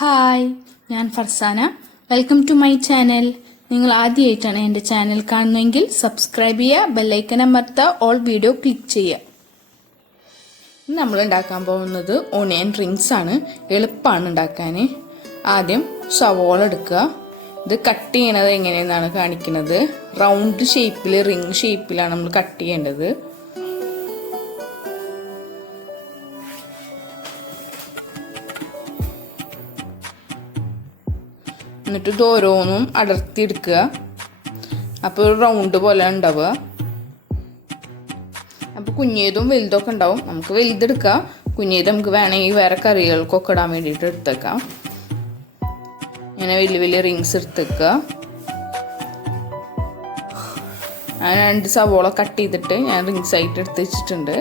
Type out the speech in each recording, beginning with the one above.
Hi, ഞാൻ Farsana. Welcome to my channel. നിങ്ങൾ ആദ്യമായിട്ടാണ് എൻ്റെ ചാനൽ കാണുന്നതെങ്കിൽ സബ്സ്ക്രൈബ് ചെയ്യുക, ബെല്ലൈക്കൺ അമർത്തുക, ഓൾ വീഡിയോ ക്ലിക്ക് ചെയ്യുക. ഇന്ന് നമ്മൾ ഉണ്ടാക്കാൻ പോകുന്നത് ഓണിയൻ റിങ്സ് ആണ്. എളുപ്പമാണ് ഉണ്ടാക്കാൻ. ആദ്യം സവോള എടുക്കുക. ഇത് കട്ട് ചെയ്യണത് എങ്ങനെയെന്നാണ് കാണിക്കുന്നത്. റൗണ്ട് ഷേപ്പിൽ, റിങ് ഷേപ്പിലാണ് നമ്മൾ കട്ട് ചെയ്യേണ്ടത്. എന്നിട്ട് ഇത് ഓരോന്നും അടർത്തിയെടുക്കുക. അപ്പോൾ ഒരു റൗണ്ട് പോലെ ഉണ്ടാവുക. അപ്പോൾ കുഞ്ഞേതും വലുതൊക്കെ ഉണ്ടാവും. നമുക്ക് വലുതെടുക്കാം. കുഞ്ഞേത് നമുക്ക് വേണമെങ്കിൽ വേറെ കറികൾക്കൊക്കെ ഇടാൻ വേണ്ടിയിട്ട് എടുത്തേക്കാം. ഇങ്ങനെ വലിയ വലിയ റിങ്സ് എടുത്തേക്കുക. ഞാൻ 2 സവോള കട്ട് ചെയ്തിട്ട് ഞാൻ റിങ്സ് ആയിട്ട് എടുത്ത് വെച്ചിട്ടുണ്ട്.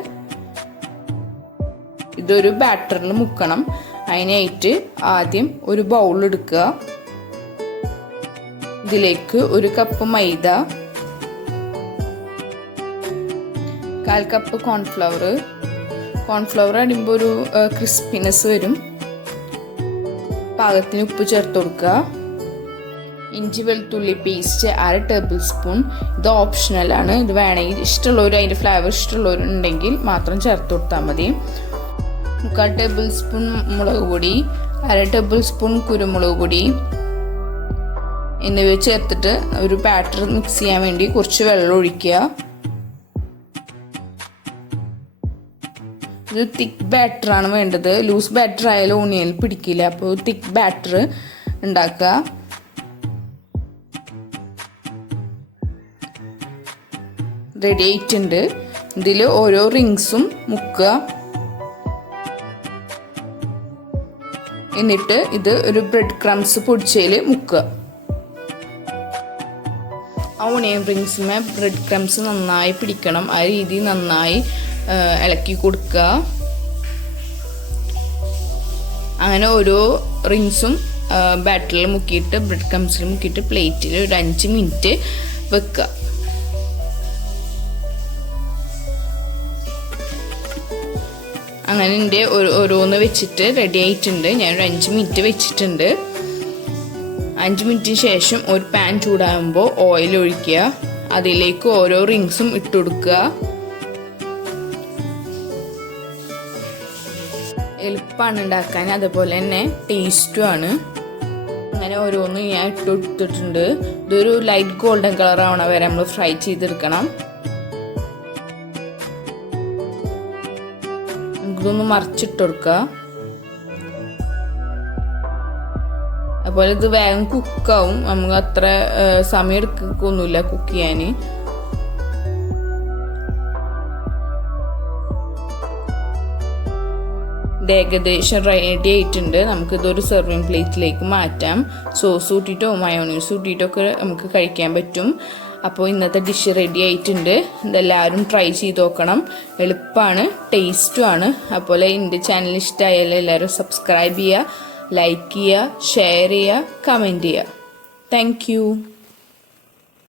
ഇതൊരു ബാറ്ററിൽ മുക്കണം. അതിനായിട്ട് ആദ്യം ഒരു ബൗൾ എടുക്കുക. ഇതിലേക്ക് 1 കപ്പ് മൈദ, 1/4 കപ്പ് കോൺഫ്ലവർ ഇടുമ്പോൾ ഒരു ക്രിസ്പിനെസ് വരും. പാകത്തിന് ഉപ്പ് ചേർത്ത് കൊടുക്കുക. ഇഞ്ചി വെളുത്തുള്ളി പേസ്റ്റ് 1/2 ടേബിൾ സ്പൂൺ. ഇത് ഓപ്ഷണലാണ്. ഇത് വേണമെങ്കിൽ ഇഷ്ടമുള്ളവർ, അതിൻ്റെ ഫ്ലേവർ ഇഷ്ടമുള്ളവരുണ്ടെങ്കിൽ മാത്രം ചേർത്ത് കൊടുത്താൽ മതി. 1/4 ടേബിൾ സ്പൂൺ മുളക് പൊടി, 1/2 ടേബിൾ സ്പൂൺ കുരുമുളക് പൊടി എന്നിവ ചേർത്തിട്ട് ഒരു ബാറ്റർ മിക്സ് ചെയ്യാൻ വേണ്ടി കുറച്ച് വെള്ളം ഒഴിക്കുക. ഇത് തിക്ക് ബാറ്റർ ആണ് വേണ്ടത്. ലൂസ് ബാറ്റർ ആയാലും ഓണിയനിൽ പിടിക്കില്ല. അപ്പോൾ തിക്ക് ബാറ്റർ ഉണ്ടാക്കുക. റെഡി ആയിട്ടുണ്ട്. ഇതിൽ ഓരോ റിങ്സും മുക്കുക. എന്നിട്ട് ഇത് ഒരു ബ്രെഡ് ക്രംസ് പൊടിച്ചതിൽ മുക്കുക. ഓണിയൻ റിങ്സിന് ബ്രെഡ് ക്രംസ് നന്നായി പിടിക്കണം. ആ രീതി നന്നായി ഇളക്കി കൊടുക്കുക. അങ്ങനെ ഓരോ റിങ്സും ബാറ്ററിൽ മുക്കിയിട്ട് ബ്രെഡ് ക്രംസിൽ മുക്കിയിട്ട് പ്ലേറ്റിൽ ഒരു 5 മിനിറ്റ് വെക്കുക. അങ്ങനെ എൻ്റെ ഓരോന്ന് വെച്ചിട്ട് റെഡി ആയിട്ടുണ്ട്. ഞാനൊരു 5 മിനിറ്റ് വെച്ചിട്ടുണ്ട്. 5 മിനിറ്റിന് ശേഷം ഒരു പാൻ ചൂടാകുമ്പോൾ ഓയിൽ ഒഴിക്കുക. അതിലേക്ക് ഓരോ റിങ്സും ഇട്ട് കൊടുക്കുക. എളുപ്പമാണ് ഉണ്ടാക്കാൻ, അതുപോലെ തന്നെ ടേസ്റ്റുമാണ്. അങ്ങനെ ഓരോന്നും ഞാൻ ഇട്ട് കൊടുത്തിട്ടുണ്ട്. ഇതൊരു ലൈറ്റ് ഗോൾഡൻ കളർ ആവണ വരെ നമ്മൾ ഫ്രൈ ചെയ്തെടുക്കണം. നമുക്കിതൊന്ന് മറിച്ചിട്ട് കൊടുക്കുക. അതുപോലെ ഇത് വേഗം കുക്കാവും. നമുക്ക് അത്ര സമയം എടുക്കൊന്നുമില്ല കുക്ക് ചെയ്യാൻ. ഇത് ഏകദേശം റെഡി ആയിട്ടുണ്ട്. നമുക്കിതൊരു സെർവിങ് പ്ലേറ്റിലേക്ക് മാറ്റാം. സോസ് കൂട്ടിയിട്ടോ മയോണൈസ് കൂട്ടിയിട്ടോ ഒക്കെ നമുക്ക് കഴിക്കാൻ പറ്റും. അപ്പോൾ ഇന്നത്തെ ഡിഷ് റെഡി ആയിട്ടുണ്ട്. ഇതെല്ലാവരും ട്രൈ ചെയ്ത് നോക്കണം. എളുപ്പമാണ്, ടേസ്റ്റുമാണ്. അതുപോലെ എൻ്റെ ചാനൽ ഇഷ്ടമായാലും എല്ലാവരും സബ്സ്ക്രൈബ് ചെയ്യുക, ലൈക്ക് ചെയ്യുക, ഷെയർ ചെയ്യുക, കമൻറ്റ് ചെയ്യുക. Thank you.